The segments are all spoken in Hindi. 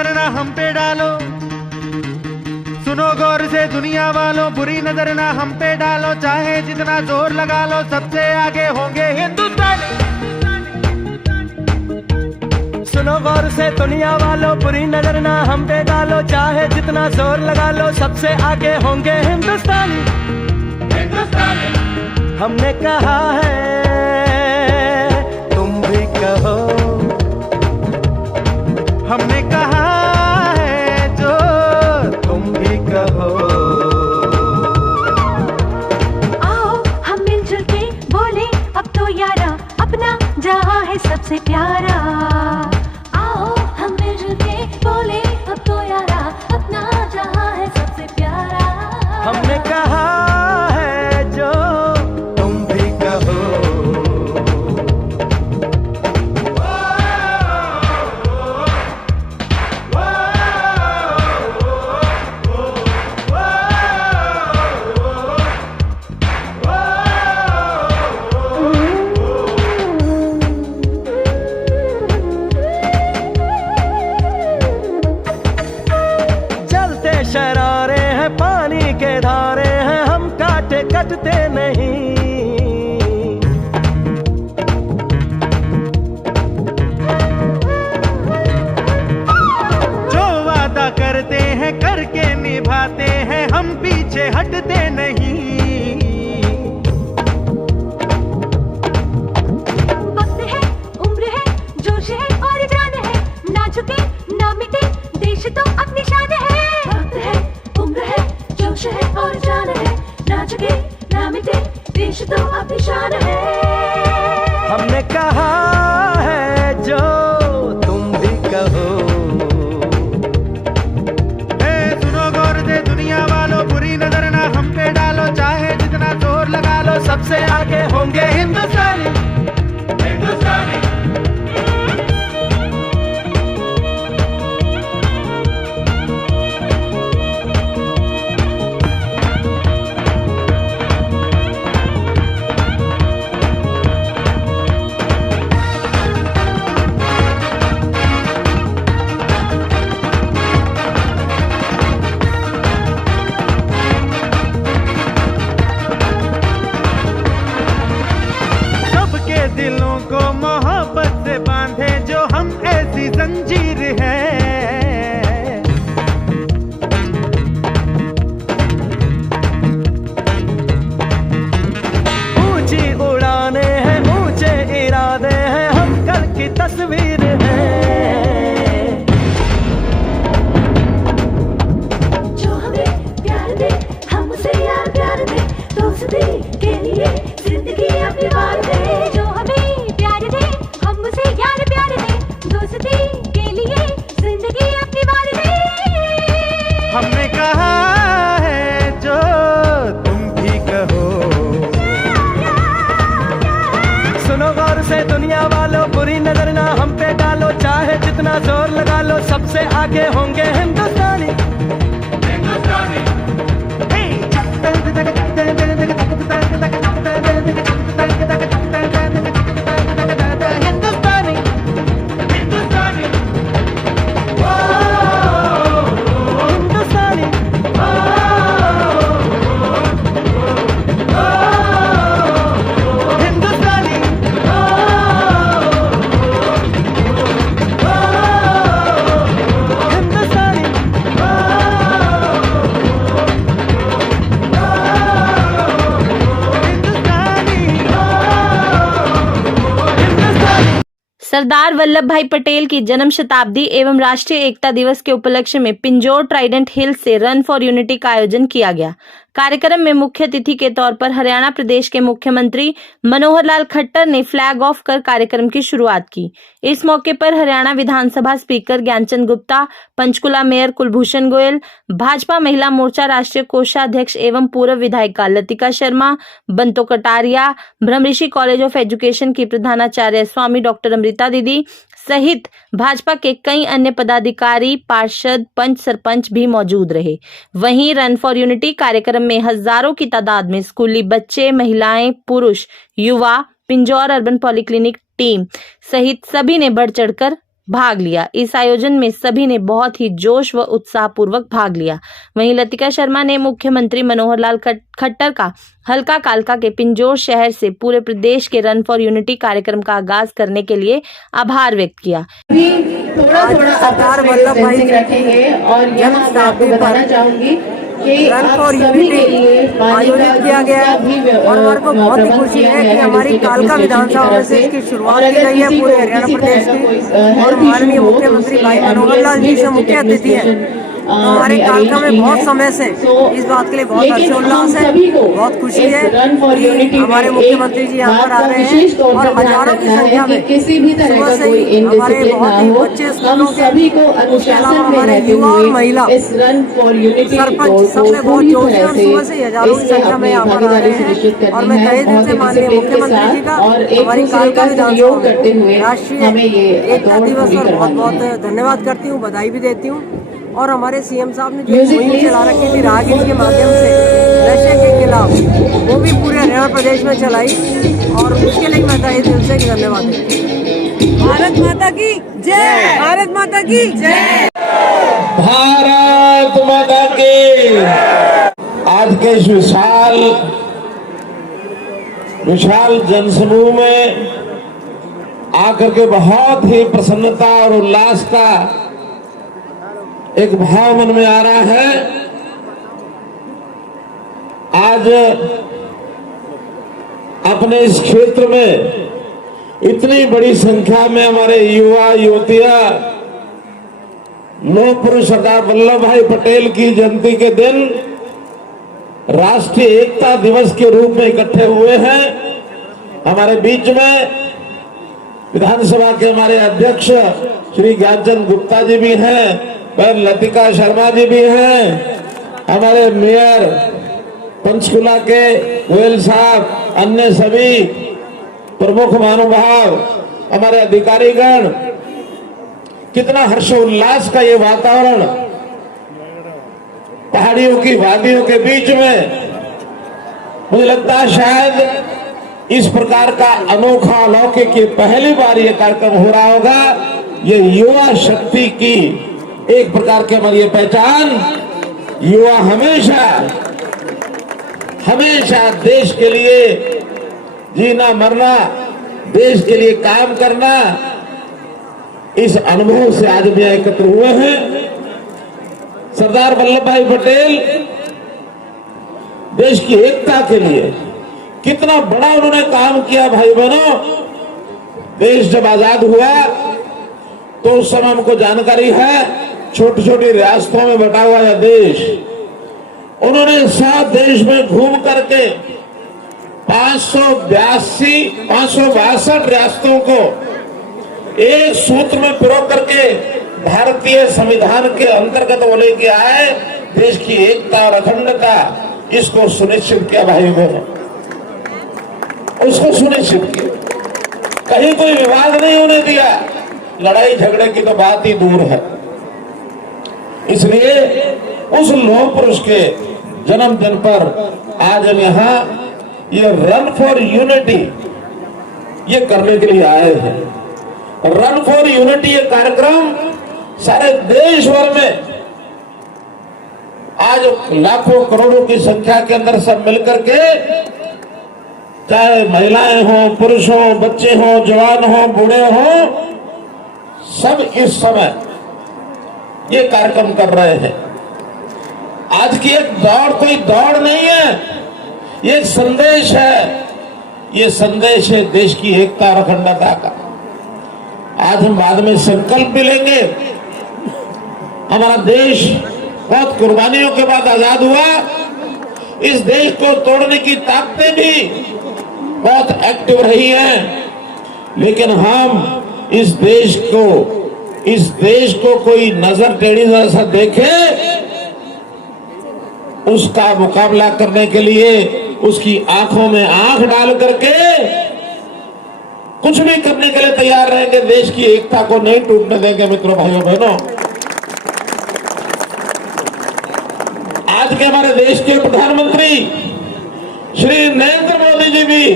नजर ना हम पे डालो, सुनो गौर से दुनिया वालों, बुरी नजर ना हम पे डालो, चाहे जितना जोर लगा लो, सबसे आगे होंगे हिंदुस्तानी। सुनो गौर से दुनिया वालों, बुरी नजर ना हम पे डालो, चाहे जितना जोर लगा लो, सबसे आगे होंगे हिंदुस्तानी। हमने कहा है तुम भी कहो, हमने कहा है जो तुम भी कहो। आओ हम मिलजुल के बोले अब तो यारा, अपना जहां है सबसे प्यारा। आओ हम मिलजुल के बोले अब तो यारा, अपना जहां है सबसे प्यारा। हमने कहा है जो तुम भी कहो। जलते शरारे हैं, पानी के धारे हैं, हम काटे कटते नहीं। जो वादा करते हैं करके निभाते हैं, हम पीछे हटते नहीं। वक्त है, उम्र है, जोश है और जान है, ना झुके ना मिटे, देश तो अपनी शान है। वक्त है, उम्र है, जोश है और जान है, ना झुके ना मिटे, देश तो अपनी शान है। हमने कहा है जो तुम भी कहो। सुनो गौर से दुनिया वालों, बुरी नजर ना हम पे डालो, चाहे जितना जोर लगा लो, सबसे आगे होंगे हिंदुस्तानी। सबके दिलों को मोहब्बत से बांधे जो हम ऐसी जंजीर है। ऊंची उड़ाने हैं, ऊंचे इरादे हैं, हम कल की तस्वीर है। जो हमें प्यार दे, हम उसे यार प्यार दे, दोस्ती के लिए जिंदगी अपनी वार दे। जो हमें प्यार दे, हम उसे यार प्यार दे, दोस्ती के लिए जिंदगी अपनी वार दे। हमने कहा है जो तुम भी कहो। सुनो गौर से दुनिया वालों, बुरी नजर ना हम पे डालो, चाहे जितना जोर लगा लो, सबसे आगे होंगे हिंदुस्तानी। हिंदुस्तानी हिंदुस्तानी हिंदुस्तानी हिंदुस्तानी सरदार वल्लभ भाई पटेल की जन्म शताब्दी एवं राष्ट्रीय एकता दिवस के उपलक्ष्य में पिंजौर ट्राइडेंट हिल से रन फॉर यूनिटी का आयोजन किया गया। कार्यक्रम में मुख्य अतिथि के तौर पर हरियाणा प्रदेश के मुख्यमंत्री मनोहर लाल खट्टर ने फ्लैग ऑफ कर कार्यक्रम की शुरुआत की। इस मौके पर हरियाणा विधानसभा स्पीकर ज्ञानचंद गुप्ता, पंचकुला मेयर कुलभूषण गोयल, भाजपा महिला मोर्चा राष्ट्रीय कोषाध्यक्ष एवं पूर्व विधायिका Latika Sharma, Banto Kataria, Brahmrishi college of education की प्रधानाचार्य स्वामी डॉक्टर अमृता दीदी सहित भाजपा के कई अन्य पदाधिकारी, पार्षद, पंच, सरपंच भी मौजूद रहे। वहीं रन फॉर यूनिटी कार्यक्रम में हजारों की तादाद में स्कूली बच्चे, महिलाएं, पुरुष, युवा, पिंजौर अर्बन पॉलिक्लिनिक टीम सहित सभी ने बढ़ चढ़कर भाग लिया। इस आयोजन में सभी ने बहुत ही जोश व उत्साह पूर्वक भाग लिया। वहीं लतिका शर्मा ने मुख्यमंत्री मनोहर लाल खट्टर का हल्का कालका के पिंजौर शहर से पूरे प्रदेश के रन फॉर यूनिटी कार्यक्रम का आगाज करने के लिए आभार व्यक्त किया। थोड़ा सरदार वल्लभ भाई रखेंगे और यहाँ मैं आपको बताना चाहूंगी कि रन फॉर यूनिटी आयोजित किया गया है और हमारे को बहुत ही खुशी है कि हमारी कालका विधानसभा में से इसकी शुरुआत की गई है पूरे हरियाणा प्रदेश की और माननीय मुख्यमंत्री भाई मनोहर लाल जी से मुख्य अतिथि हैं। हमारे कालका में बहुत समय से इस बात के लिए बहुत हर्षोल्लास है, बहुत खुशी है कि हमारे मुख्यमंत्री जी यहाँ पर आ रहे हैं और हजारों की संख्या में सुबह से ही हमारे बहुत ही बच्चे स्कूलों के, उसके अलावा हमारे युवा और महिला सरपंच सबने बहुत जोश से और सुबह से हजारों की संख्या में यहाँ पर आ रहे हैं। और मैं तहे दिल से माननीय मुख्यमंत्री जी का हमारी कालका विधानसभा राष्ट्रीय एकता दिवस पर बहुत बहुत धन्यवाद करती हूँ, बधाई भी देती हूँ। और हमारे सीएम साहब ने जो मुहिम चला रखी थी राहगीरी के माध्यम से नशे के खिलाफ, वो भी पूरे हरियाणा प्रदेश में चलाई और उसके लिए मैं तहे दिल से धन्यवाद देती हूँ। भारत माता की जय, भारत माता की जय, भारत माता की। आज के इस विशाल जनसमूह में आकर के बहुत ही प्रसन्नता और उल्लास का एक भाव मन में आ रहा है। आज अपने इस क्षेत्र में इतनी बड़ी संख्या में हमारे युवा युवतियां लौह पुरुष सरदार वल्लभ भाई पटेल की जयंती के दिन राष्ट्रीय एकता दिवस के रूप में इकट्ठे हुए हैं। हमारे बीच में विधानसभा के हमारे अध्यक्ष श्री ज्ञानचंद गुप्ता जी भी हैं, लतिका शर्मा जी भी हैं, हमारे मेयर पंचकुला के गोयल साहब, अन्य सभी प्रमुख महानुभाव, हमारे अधिकारीगण। कितना हर्षोल्लास का ये वातावरण पहाड़ियों की वादियों के बीच में। मुझे लगता है शायद इस प्रकार का अनोखा अलौकिक ये पहली बार ये कार्यक्रम हो रहा होगा। ये युवा शक्ति की एक प्रकार की हमारी पहचान। युवा हमेशा देश के लिए जीना मरना, देश के लिए काम करना, इस अनुभव से आज भी एकत्र हुए हैं। सरदार वल्लभ भाई पटेल देश की एकता के लिए कितना बड़ा उन्होंने काम किया। भाई बहनों, देश जब आजाद हुआ तो उस समय हमको जानकारी है छोटी छोटी रियासतों में बटा हुआ यह देश, उन्होंने 7 देश में घूम करके 562 रियासतों को एक सूत्र में पिरो करके भारतीय संविधान के अंतर्गत वो लेके आए। देश की एकता और अखंडता इसको सुनिश्चित किया भाई बहनों, उसको सुनिश्चित किया। कहीं कोई विवाद नहीं होने दिया, लड़ाई झगड़े की तो बात ही दूर है। इसलिए उस लौह पुरुष के जन्मदिन पर आज हम यहाँ ये रन फॉर यूनिटी ये करने के लिए आए हैं। रन फॉर यूनिटी ये कार्यक्रम सारे देश भर में आज लाखों करोड़ों की संख्या के अंदर सब मिलकर के, चाहे महिलाएं हो, पुरुष हो, बच्चे हो, जवान हो, बूढ़े हो, सब इस समय ये कार्यक्रम कर रहे हैं। आज की एक दौड़ कोई दौड़ नहीं है, ये एक संदेश है। ये संदेश है देश की एकता और अखंडता का। आज हम बाद में संकल्प भी लेंगे। हमारा देश बहुत कुर्बानियों के बाद आजाद हुआ। इस देश को तोड़ने की ताकतें भी बहुत एक्टिव रही हैं, लेकिन हम इस देश को कोई नजर टेढ़ी सा देखे, उसका मुकाबला करने के लिए उसकी आंखों में आंख डाल करके कुछ भी करने के लिए तैयार रहेंगे। देश की एकता को नहीं टूटने देंगे। मित्रों, भाइयों बहनों, आज के हमारे देश के प्रधानमंत्री श्री नरेंद्र मोदी जी भी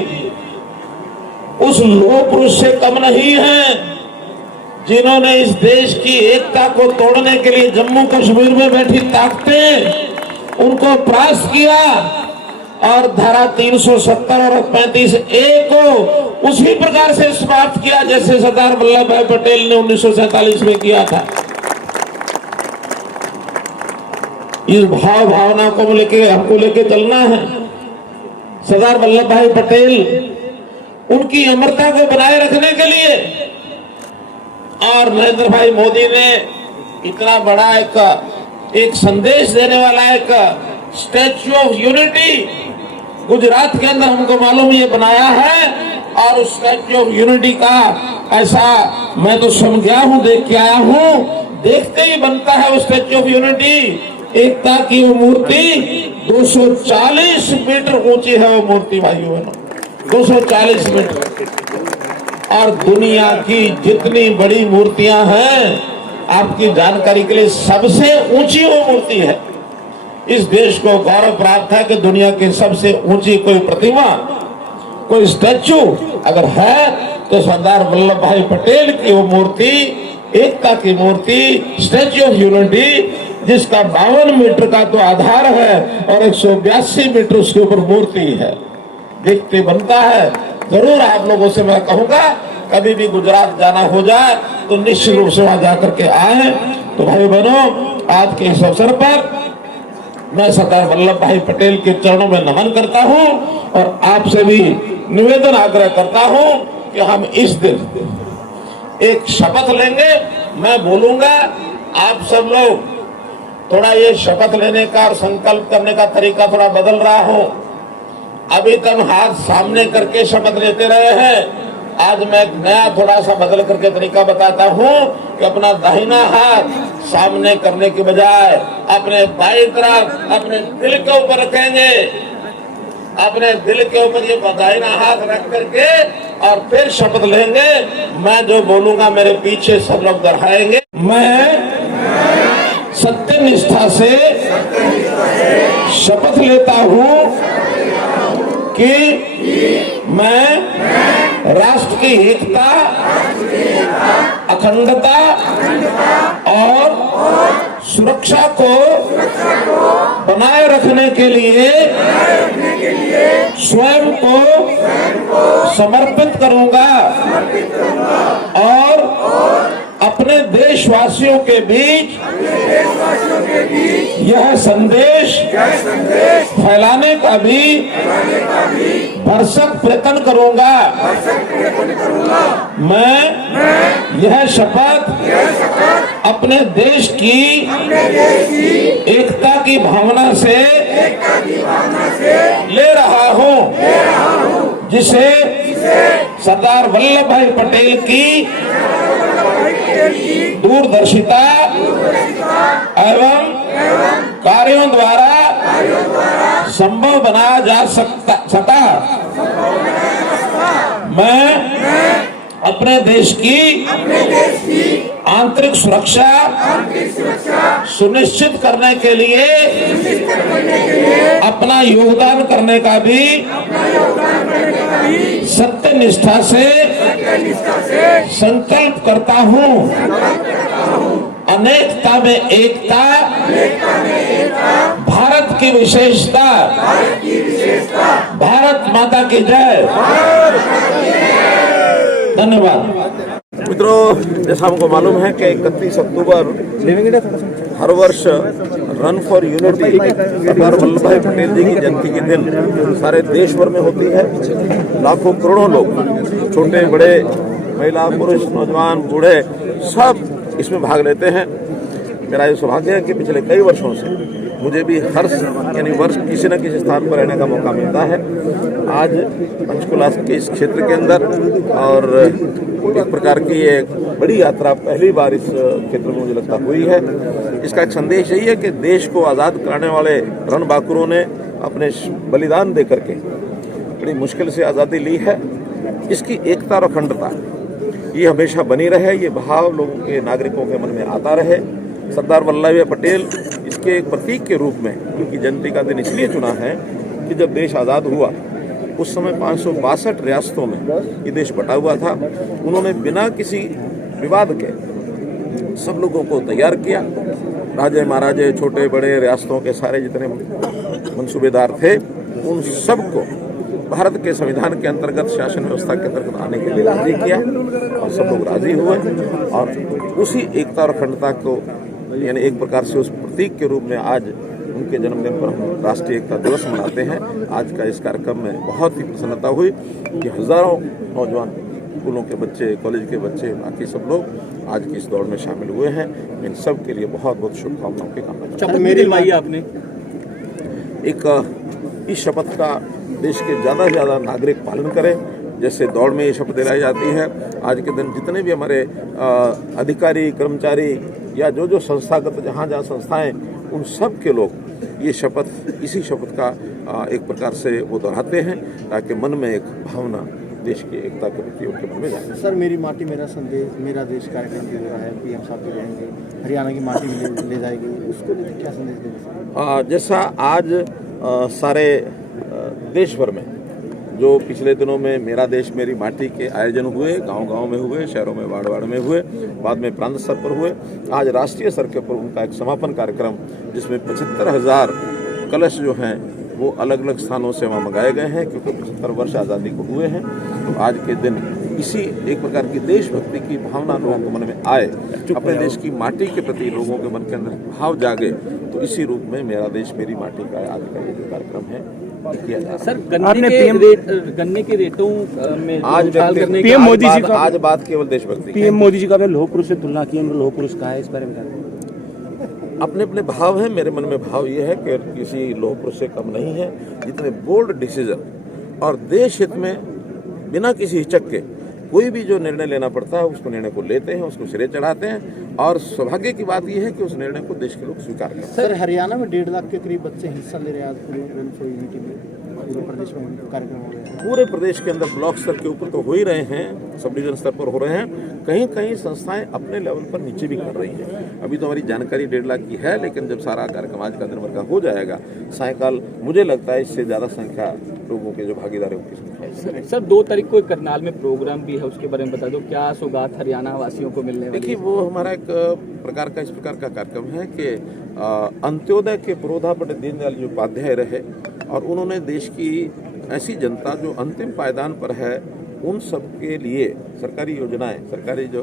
उस लौह पुरुष से कम नहीं हैं जिन्होंने इस देश की एकता को तोड़ने के लिए जम्मू कश्मीर में बैठी ताकतें उनको परास्त किया और धारा 370 और 35A को उसी प्रकार से समाप्त किया जैसे सरदार वल्लभ भाई पटेल ने 1947 में किया था। इस भावना को हमको लेके चलना है। सरदार वल्लभ भाई पटेल उनकी अमरता को बनाए रखने के लिए और नरेंद्र भाई मोदी ने इतना बड़ा एक संदेश देने वाला एक स्टैच्यू ऑफ यूनिटी गुजरात के अंदर हमको मालूम ये बनाया है। और उस स्टैच्यू ऑफ यूनिटी का ऐसा मैं तो सुन गया हूं, देख के आया हूं, देखते ही बनता है वो स्टैच्यू ऑफ यूनिटी। एकता की वो मूर्ति 240 मीटर ऊंची है वो मूर्ति भाइयों, 240 मीटर। और दुनिया की जितनी बड़ी मूर्तियां हैं, आपकी जानकारी के लिए सबसे ऊंची वो मूर्ति है। इस देश को गौरव प्राप्त है कि दुनिया की सबसे ऊंची कोई प्रतिमा, कोई स्टैच्यू अगर है तो सरदार वल्लभ भाई पटेल की वो मूर्ति, एकता की मूर्ति, स्टैच्यू ऑफ यूनिटी, जिसका 52 मीटर का तो आधार है और 182 मीटर उसके ऊपर मूर्ति है। देखते बनता है। जरूर आप लोगों से मैं कहूंगा कभी भी गुजरात जाना हो जाए तो निश्चित रूप से वहां जाकर के आए। तो भाई बहनों, आज के इस अवसर पर मैं सरदार वल्लभ भाई पटेल के चरणों में नमन करता हूं और आपसे भी निवेदन आग्रह करता हूं कि हम इस दिन एक शपथ लेंगे। मैं बोलूंगा, आप सब लोग थोड़ा ये शपथ लेने का और संकल्प करने का तरीका थोड़ा बदल रहा हो। अभी तक हाथ सामने करके शपथ लेते रहे हैं। आज मैं एक नया थोड़ा सा बदल करके तरीका बताता हूं कि अपना दाहिना हाथ सामने करने के बजाय अपने बाईं तरफ अपने दिल के ऊपर रखेंगे। अपने दिल के ऊपर ये दाहिना हाथ रख करके और फिर शपथ लेंगे। मैं जो बोलूंगा मेरे पीछे सब लोग दोहराएंगे। मैं सत्य निष्ठा से शपथ लेता हूं कि मैं राष्ट्र की एकता, अखंडता और सुरक्षा को बनाए रखने के लिए स्वयं को समर्पित करूंगा और अपने देशवासियों के बीच यह संदेश फैलाने का भी भरसक प्रयत्न करूंगा। मैं यह शपथ अपने देश की एकता की भावना से ले रहा हूं, जिसे सरदार वल्लभ भाई पटेल की दूरदर्शिता एवं कार्यों द्वारा संभव बनाया जा सका। मैं अपने देश की आंतरिक सुरक्षा सुनिश्चित करने के लिए अपना योगदान करने का भी सत्य निष्ठा से संकल्प करता हूं। अनेकता में एकता, भारत की विशेषता। भारत माता की जय। धन्यवाद। मित्रों, जैसा हमको मालूम है कि 31 अक्टूबर हर वर्ष run for unity Sardar Vallabh भाई पटेल जी की जयंती के दिन सारे देश भर में होती है। लाखों करोड़ों लोग, छोटे बड़े, महिला पुरुष, नौजवान बूढ़े, सब इसमें भाग लेते हैं। मेरा ये सौभाग्य है कि पिछले कई वर्षों से मुझे भी हर वर्ष किसी न किसी स्थान पर रहने का मौका मिलता है। आज पंचकुला के इस क्षेत्र के अंदर और एक प्रकार की एक बड़ी यात्रा पहली बार इस क्षेत्र में मुझे लगता हुई है। इसका एक संदेश यही है कि देश को आज़ाद कराने वाले रणबांकुरों ने अपने बलिदान दे करके बड़ी मुश्किल से आज़ादी ली है। इसकी एकता और अखंडता ये हमेशा बनी रहे, ये भाव लोगों के, नागरिकों के मन में आता रहे। सरदार वल्लभ भाई पटेल इसके एक प्रतीक के रूप में उनकी जयंती का दिन इसलिए चुना है कि जब देश आज़ाद हुआ उस समय 562 रियासतों में ये देश बटा हुआ था। उन्होंने बिना किसी विवाद के सब लोगों को तैयार किया। राजे महाराजे, छोटे बड़े रियासतों के सारे जितने मंसूबेदार थे, उन सबको भारत के संविधान के अंतर्गत, शासन व्यवस्था के अंतर्गत आने के लिए राजी किया और सब लोग राजी हुए। और उसी एकता और अखंडता को यानी एक प्रकार से उस प्रतीक के रूप में आज उनके जन्मदिन पर हम राष्ट्रीय एकता दिवस मनाते हैं। आज का इस कार्यक्रम में बहुत ही प्रसन्नता हुई कि हजारों नौजवान, स्कूलों के बच्चे, कॉलेज के बच्चे, बाकी सब लोग आज की इस दौड़ में शामिल हुए हैं। इन सब के लिए बहुत बहुत शुभकामनाओं की कामना। शपथ में दिलवाई आपने एक इस शपथ का देश के ज़्यादा से ज़्यादा नागरिक पालन करें, जैसे दौड़ में ये शपथ दिलाई जाती है। आज के दिन जितने भी हमारे अधिकारी, कर्मचारी या जो संस्थागत जहाँ संस्थाएं, उन सब के लोग ये शपथ, इसी शपथ का एक प्रकार से वो दोहराते हैं ताकि मन में एक भावना देश की एकता के प्रति उनके मन में जाए। सर, मेरी माटी मेरा संदेश, मेरा देश कार्यक्रम भी हो रहा है, पीएम साहब भी रहेंगे, हरियाणा की माटी ले जाएगी, उसको लेकर क्या संदेश देंगे? जैसा आज सारे देश भर में जो पिछले दिनों में मेरा देश मेरी माटी के आयोजन हुए, गांव-गांव में हुए, शहरों में, वार्ड-वार्ड में हुए, बाद में प्रांत स्तर पर हुए, आज राष्ट्रीय स्तर के ऊपर उनका एक समापन कार्यक्रम जिसमें 75,000 कलश जो हैं वो अलग अलग स्थानों से वहाँ मंगाए गए हैं, क्योंकि 75 वर्ष आज़ादी को हुए हैं। तो आज के दिन इसी एक प्रकार की देशभक्ति की भावना लोगों के मन में आए, अपने देश की माटी के प्रति लोगों के मन के अंदर भाव जागे, तो इसी रूप में मेरा देश मेरी माटी का आज का ये जो कार्यक्रम है किया जा रहा है। सर, गन्ने के रेटों में आज पीएम मोदी जी का आज बात केवल देशभक्ति। पीएम मोदी जी का लौह पुरुष से तुलना की, लौह पुरुष कहा है, इस बारे में अपने अपने भाव है। मेरे मन में भाव ये है कि किसी लौह पुरुष से कम नहीं है। जितने बोल्ड डिसीजन और देश हित में बिना किसी हिचक के कोई भी जो निर्णय लेना पड़ता है, उसको निर्णय को लेते हैं, उसको सिरे चढ़ाते हैं, और सौभाग्य की बात यह है कि उस निर्णय को देश के लोग स्वीकार करते हैं। सर, हरियाणा में 1.5 लाख के करीब बच्चे हिस्सा ले रहे हैं आज पूरे रन फॉर यूनिटी में, पूरे प्रदेश में कार्यक्रम हो रहे हैं। पूरे प्रदेश के अंदर ब्लॉक स्तर के ऊपर तो हो ही रहे हैं, सब डिवीजन स्तर पर हो रहे हैं, कहीं कहीं संस्थाएं अपने लेवल पर नीचे भी कर रही हैं। अभी तो हमारी जानकारी 1.5 लाख की है, लेकिन जब सारा कार्यक्रम आज का दिन भर का हो जाएगा, सायकाल मुझे लगता है इससे ज़्यादा संख्या लोगों के जो भागीदार है उनकी संख्या है। सर, 2 तारीख को एक करनाल में प्रोग्राम भी है, उसके बारे में बता दो, क्या सौगात हरियाणा वासियों को मिलने वाली है? देखिए, वो हमारा एक प्रकार का इस प्रकार का कार्यक्रम है कि अंत्योदय के पुरोधा पंडित दीनदयाल जी उपाध्याय रहे, और उन्होंने देश की ऐसी जनता जो अंतिम पायदान पर है, उन सब के लिए सरकारी योजनाएं, सरकारी जो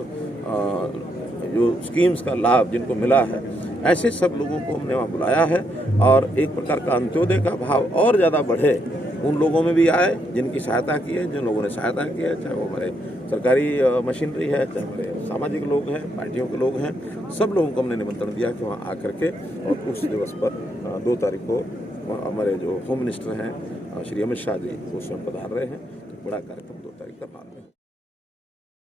स्कीम्स का लाभ जिनको मिला है, ऐसे सब लोगों को हमने वहाँ बुलाया है, और एक प्रकार का अंत्योदय का भाव और ज़्यादा बढ़े उन लोगों में भी आए जिनकी सहायता की है, जिन लोगों ने सहायता की है, चाहे वो हमारे सरकारी मशीनरी है, चाहे हमारे सामाजिक लोग हैं, पार्टियों के लोग हैं, सब लोगों को हमने निमंत्रण दिया कि वहाँ आकर के, और उस दिवस पर 2 तारीख को हमारे जो होम मिनिस्टर हैं श्री अमित शाह जी, वो स्वयं पधार रहे हैं। तो बड़ा कार्यक्रम 2 तारीख का बाद में।